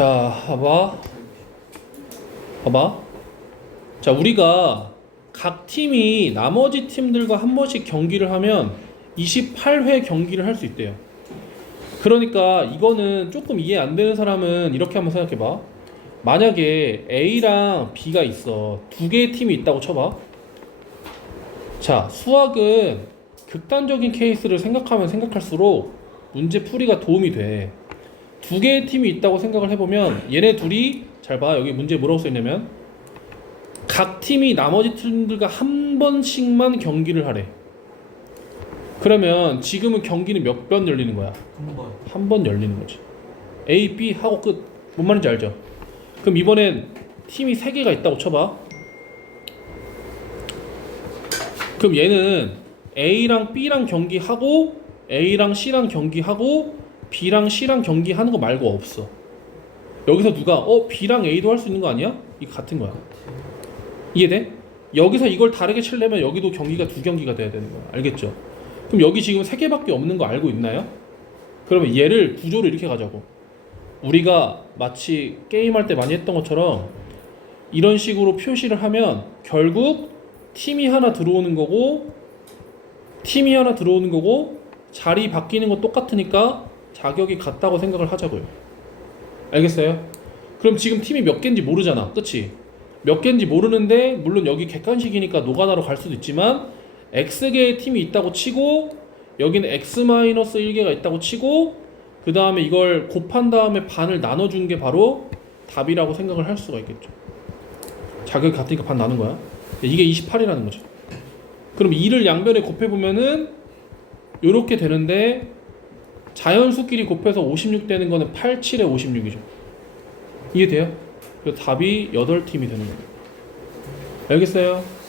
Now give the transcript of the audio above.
자, 봐봐. 봐봐. 자, 우리가 각 팀이 나머지 팀들과 한 번씩 경기를 하면 28회 경기를 할 수 있대요. 그러니까 이거는 조금 이해 안 되는 사람은 이렇게 한번 생각해 봐. 만약에 A랑 B가 있어. 두 개의 팀이 있다고 쳐봐. 자, 수학은 극단적인 케이스를 생각하면 생각할수록 문제 풀이가 도움이 돼. 두 개의 팀이 있다고 생각을 해보면 얘네 둘이 잘 봐. 여기 문제 뭐라고 써있냐면 각 팀이 나머지 팀들과 한 번씩만 경기를 하래. 그러면 지금은 경기는 몇 번 열리는 거야? 한번 한번 열리는 거지. A, B 하고 끝. 뭔 말인지 알죠? 그럼 이번엔 팀이 세 개가 있다고 쳐봐. 그럼 얘는 A랑 B랑 경기하고 A랑 C랑 경기하고 B랑 C랑 경기하는 거 말고 없어. 여기서 누가 어 B랑 A도 할 수 있는 거 아니야? 이 같은 거야. 이해돼? 여기서 이걸 다르게 치려면 여기도 경기가 두 경기가 돼야 되는 거야. 알겠죠? 그럼 여기 지금 세 개밖에 없는 거 알고 있나요? 그러면 얘를 구조를 이렇게 가자고. 우리가 마치 게임할 때 많이 했던 것처럼 이런 식으로 표시를 하면 결국 팀이 하나 들어오는 거고 팀이 하나 들어오는 거고 자리 바뀌는 거 똑같으니까 자격이 같다고 생각을 하자고요. 알겠어요? 그럼 지금 팀이 몇 개인지 모르잖아. 그치? 몇 개인지 모르는데 물론 여기 객관식이니까 노가다로 갈 수도 있지만 X개의 팀이 있다고 치고 여기는 X-1개가 있다고 치고 그 다음에 이걸 곱한 다음에 반을 나눠준 게 바로 답이라고 생각을 할 수가 있겠죠. 자격이 같으니까 반 나눈 거야. 이게 28이라는 거죠. 그럼 2를 양변에 곱해보면은 요렇게 되는데 자연수끼리 곱해서 56 되는 거는 8, 7에 56이죠. 이해돼요? 그래서 답이 8팀이 되는 거예요. 알겠어요?